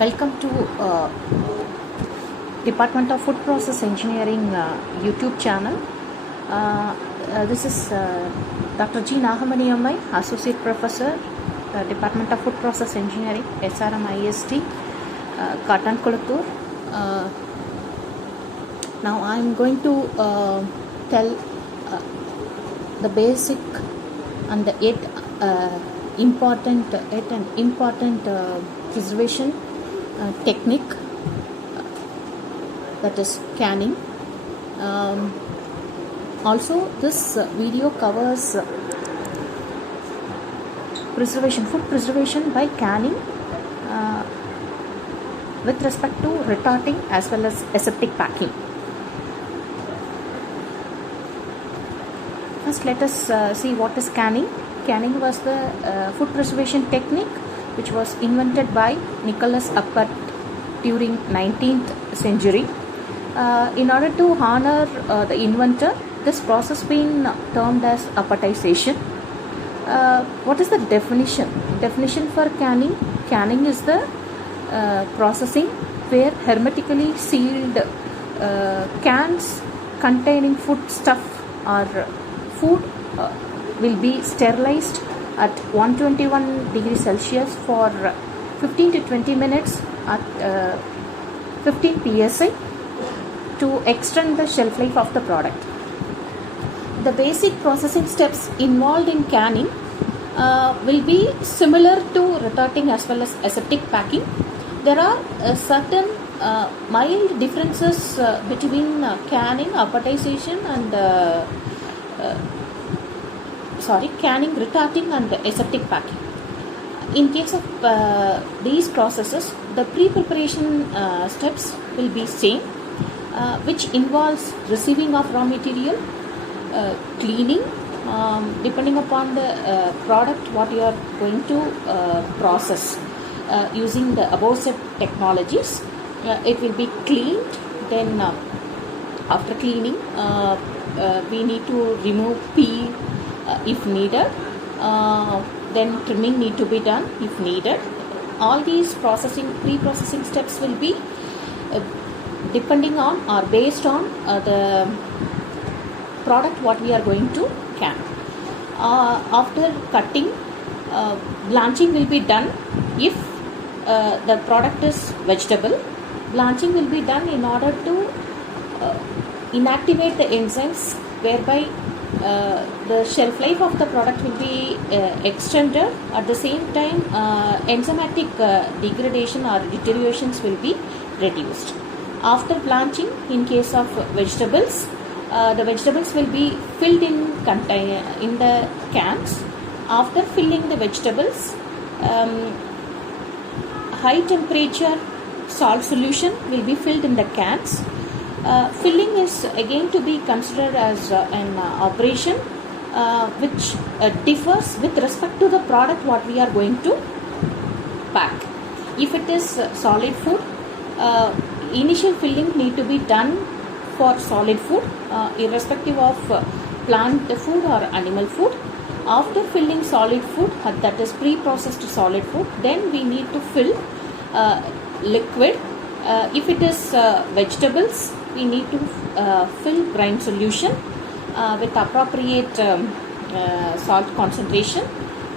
Welcome to Department of Food Process Engineering YouTube channel. This is Dr. G. Nahamaniammai, Associate Professor, Department of Food Process Engineering, SRM IST, Cotton Kulatur. Now I am going to tell the basic and the yet important preservation technique, that is canning. Also this video covers food preservation by canning with respect to retorting as well as aseptic packing. First, let us see what is canning. Canning was the food preservation technique which was invented by Nicholas Appert during 19th century. In order to honor the inventor, this process been termed as appertization. What is the definition? Definition for canning? Canning is the processing where hermetically sealed cans containing food stuff or food will be sterilized at 121 degrees Celsius for 15 to 20 minutes at 15 psi to extend the shelf life of the product. The basic processing steps involved in canning will be similar to retorting as well as aseptic packing. There are certain mild differences between canning, appertization and canning, retorting and aseptic packing. In case of these processes, the pre-preparation steps will be same, which involves receiving of raw material, cleaning, depending upon the product what you are going to process using the above said technologies. It will be cleaned, then after cleaning we need to remove peel if needed, then trimming need to be done if needed. All these pre-processing steps will be depending on or based on the product what we are going to can. After cutting, blanching will be done if the product is vegetable. Blanching will be done in order to inactivate the enzymes, whereby the shelf life of the product will be extended. At the same time, enzymatic degradation or deteriorations will be reduced. After blanching, in case of vegetables, the vegetables will be filled in the cans. After filling the vegetables, high temperature salt solution will be filled in the cans. Filling is again to be considered as an operation which differs with respect to the product what we are going to pack. If it is solid food, initial filling need to be done for solid food, irrespective of plant food or animal food. After filling solid food, that is pre-processed solid food, then we need to fill liquid. If it is vegetables, we need to fill brine solution with appropriate salt concentration.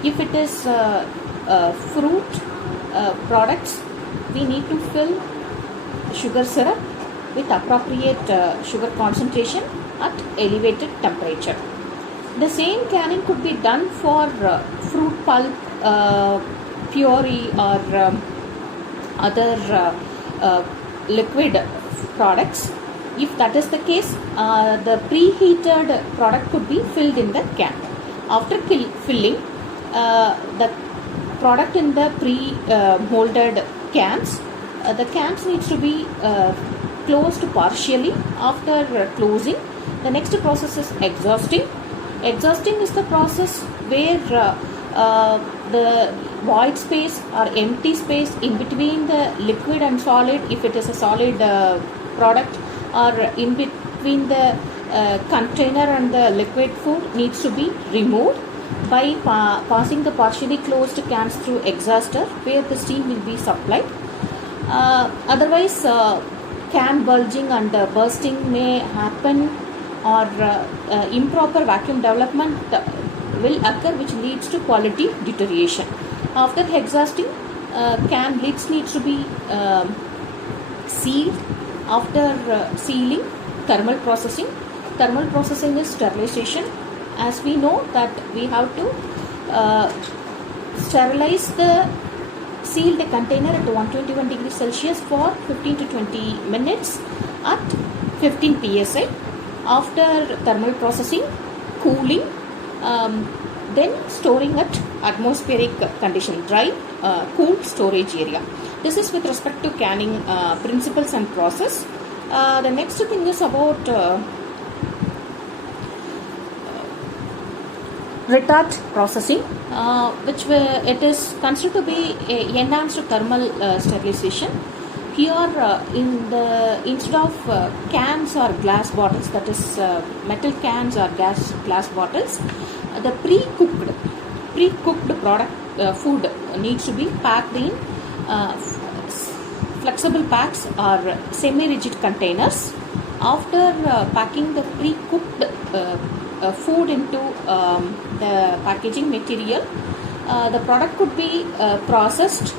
If it is fruit products, we need to fill sugar syrup with appropriate sugar concentration at elevated temperature. The same canning could be done for fruit pulp, puree or other liquid products. If that is the case, the preheated product could be filled in the can. After filling the product in the pre-molded cans, the cans needs to be closed partially. After closing, the next process is exhausting. Exhausting is the process where the void space or empty space in between the liquid and solid, if it is a solid product, or in between the container and the liquid food, needs to be removed by passing the partially closed cans through exhauster, where the steam will be supplied. Otherwise, can bulging and bursting may happen, or improper vacuum development will occur, which leads to quality deterioration. After exhausting, can lids needs to be sealed. After sealing, thermal processing. Thermal processing is sterilization. As we know that we have to sterilize the sealed container at 121 degrees Celsius for 15 to 20 minutes at 15 psi. After thermal processing, cooling, then storing at atmospheric condition, dry, cool storage area. This is with respect to canning principles and process. The next thing is about retort processing, which it is considered to be a enhanced thermal sterilization. Here, instead of cans or glass bottles, that is metal cans or glass bottles, the pre-cooked product food needs to be packed in flexible packs or semi-rigid containers. After packing the pre-cooked food into the packaging material, the product could be processed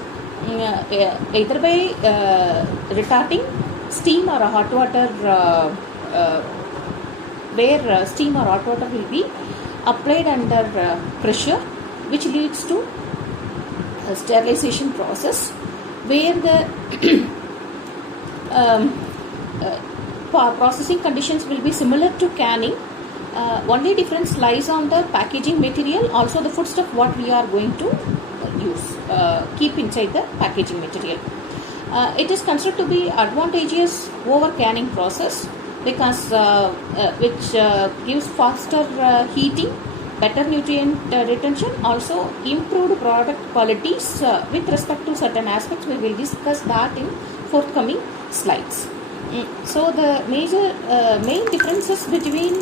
either by retorting, steam or hot water, where steam or hot water will be applied under pressure, which leads to a sterilization process, where the processing conditions will be similar to canning. Only difference lies on the packaging material, also the foodstuff what we are going to keep inside the packaging material. It is considered to be advantageous over canning process because which gives faster heating, better nutrient retention, also improved product qualities with respect to certain aspects. We will discuss that in forthcoming slides. So the main differences between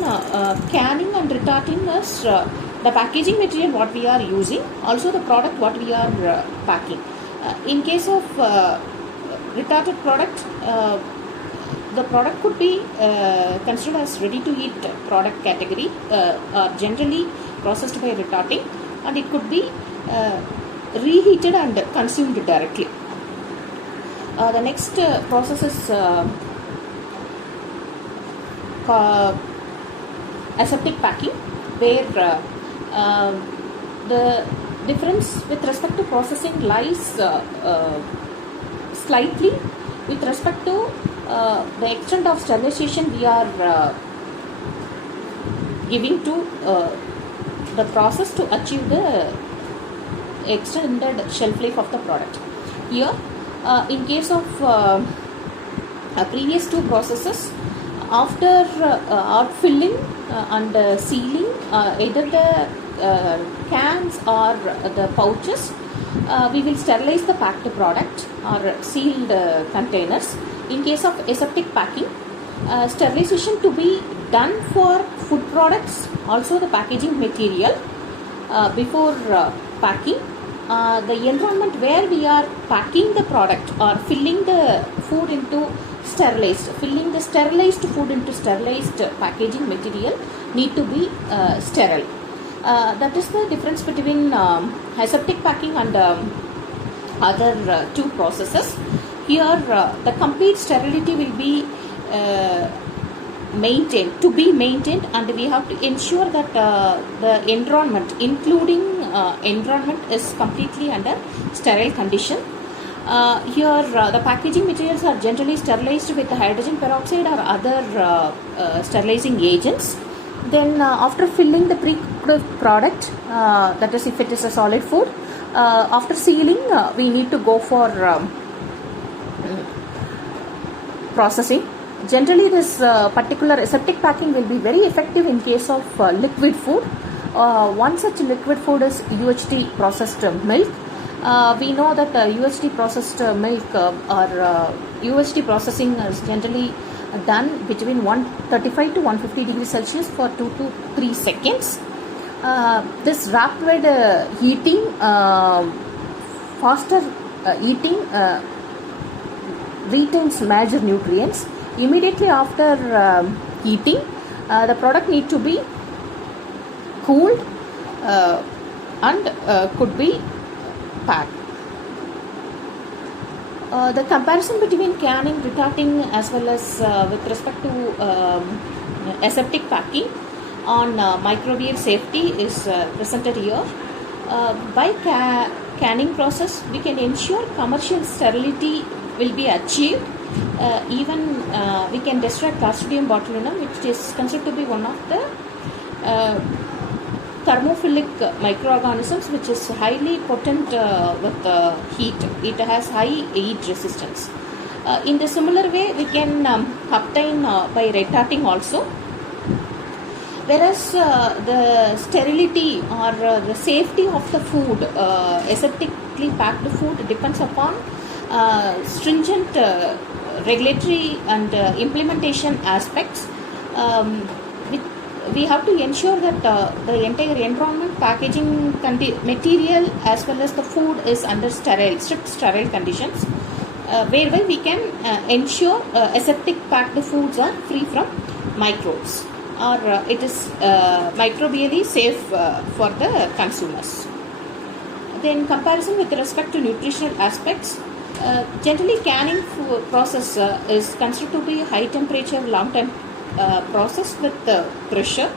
canning and retorting is the packaging material what we are using, also the product what we are packing. In case of retorted product, the product could be considered as ready to eat product category, generally processed by retorting, and it could be reheated and consumed directly. The next process is aseptic packing, where the difference with respect to processing lies slightly with respect to the extent of sterilization we are giving to the process to achieve the extended shelf life of the product. Here, in case of previous two processes, after filling and sealing either the cans or the pouches, we will sterilize the packed product or sealed containers. In case of aseptic packing, sterilization to be done for food products, also the packaging material before packing. The environment where we are packing the product or filling the food into filling the sterilized food into sterilized packaging material need to be sterile. That is the difference between aseptic packing and other two processes. Here, the complete sterility will be maintained, and we have to ensure that the environment, including environment, is completely under sterile condition. Here, the packaging materials are generally sterilized with hydrogen peroxide or other sterilizing agents. Then, after filling the pre-cooked product, that is if it is a solid food, after sealing, we need to go for processing. Generally, this particular aseptic packing will be very effective in case of liquid food. One such liquid food is UHT processed milk. We know that UHT processed milk or UHT processing is generally done between 135 to 150 degrees Celsius for 2 to 3 seconds. This rapid heating, faster heating retains major nutrients. Immediately after eating, the product need to be cooled and could be packed. The comparison between canning, retorting as well as with respect to aseptic packing on microbial safety is presented here. By canning process, we can ensure commercial sterility will be achieved. Even we can destroy Clostridium botulinum, which is considered to be one of the thermophilic microorganisms, which is highly potent with heat. It has high heat resistance. In the similar way, we can obtain by retorting also. Whereas the sterility or the safety of the food, aseptically packed food, depends upon stringent regulatory and implementation aspects. We have to ensure that the entire environment, packaging material as well as the food is under strict sterile conditions, whereby we can ensure aseptic packed foods are free from microbes, or it is microbially safe for the consumers. Then comparison with respect to nutritional aspects, generally canning process is considered to be high temperature, long time process with pressure,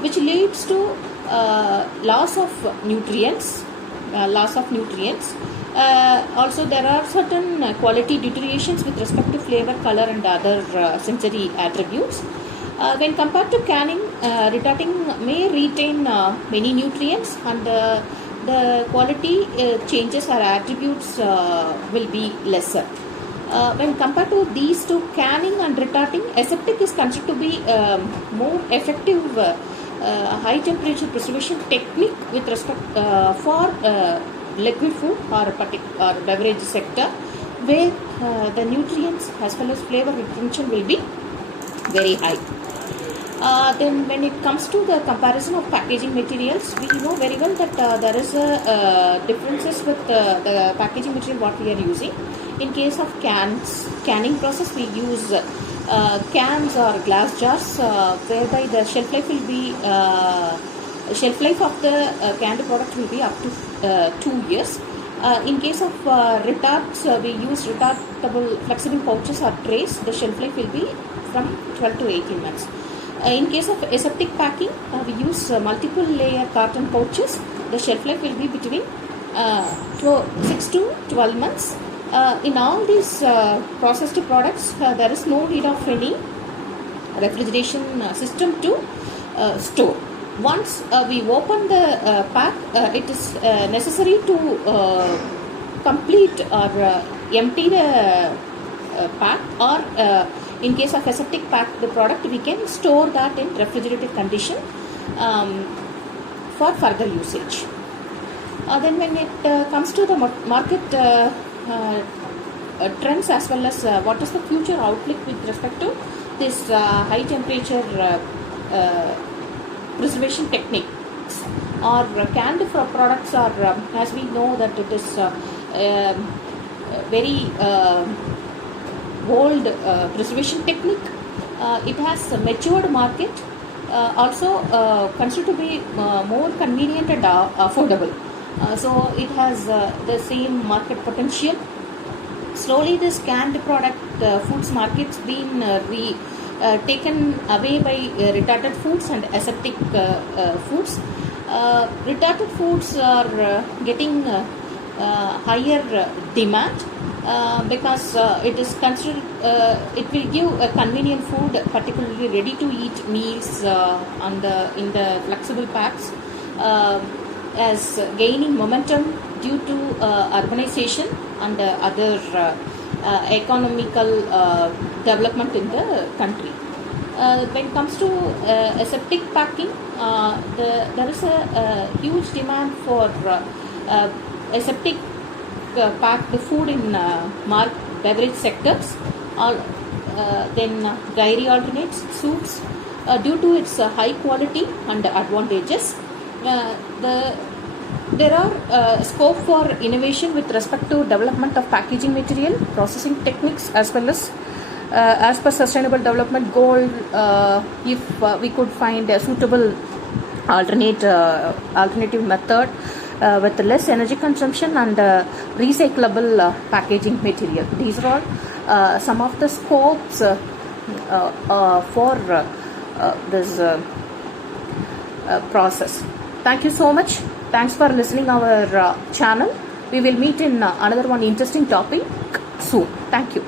which leads to loss of nutrients. Also, there are certain quality deteriorations with respect to flavor, color, and other sensory attributes. When compared to canning, retorting may retain many nutrients, and the quality changes or attributes will be lesser. When compared to these two, canning and retorting, aseptic is considered to be more effective high temperature preservation technique with respect for liquid food or beverage sector, where the nutrients as well as flavor retention will be very high. Then when it comes to the comparison of packaging materials, we know very well that there is differences with the packaging material what we are using. In case of canning process, we use cans or glass jars, whereby the shelf life will be shelf life of the canned product will be up to 2 years. In case of retorts, we use retortable flexible pouches or trays. The shelf life will be from 12 to 18 months. In case of aseptic packing, we use multiple layer carton pouches. The shelf life will be between 6 to 12 months. In all these processed products, there is no need of any refrigeration system to store. Once we open the pack, it is necessary to complete or empty the pack, or in case of aseptic pack the product, we can store that in refrigerated condition for further usage. Then when it comes to the market trends as well as what is the future outlook with respect to this high temperature preservation techniques or canned products, are as we know that it is very old preservation technique. It has a matured market, also considered to be more convenient and affordable. So it has the same market potential. Slowly this canned product foods markets been taken away by retorted foods and aseptic foods. Retorted foods are getting higher demand because it is considered it will give a convenient food, particularly ready to eat meals in the flexible packs, as gaining momentum due to urbanization and other economical development in the country. When it comes to aseptic packing, there is a huge demand for aseptic packed food in beverage sectors, then dairy alternates, soups, due to its high quality and advantages. The There are scope for innovation with respect to development of packaging material, processing techniques, as per sustainable development goal. If we could find a suitable alternative method with less energy consumption and recyclable packaging material. These are all some of the scopes for this process. Thank you so much. Thanks for listening our channel. We will meet in another one interesting topic soon. Thank you.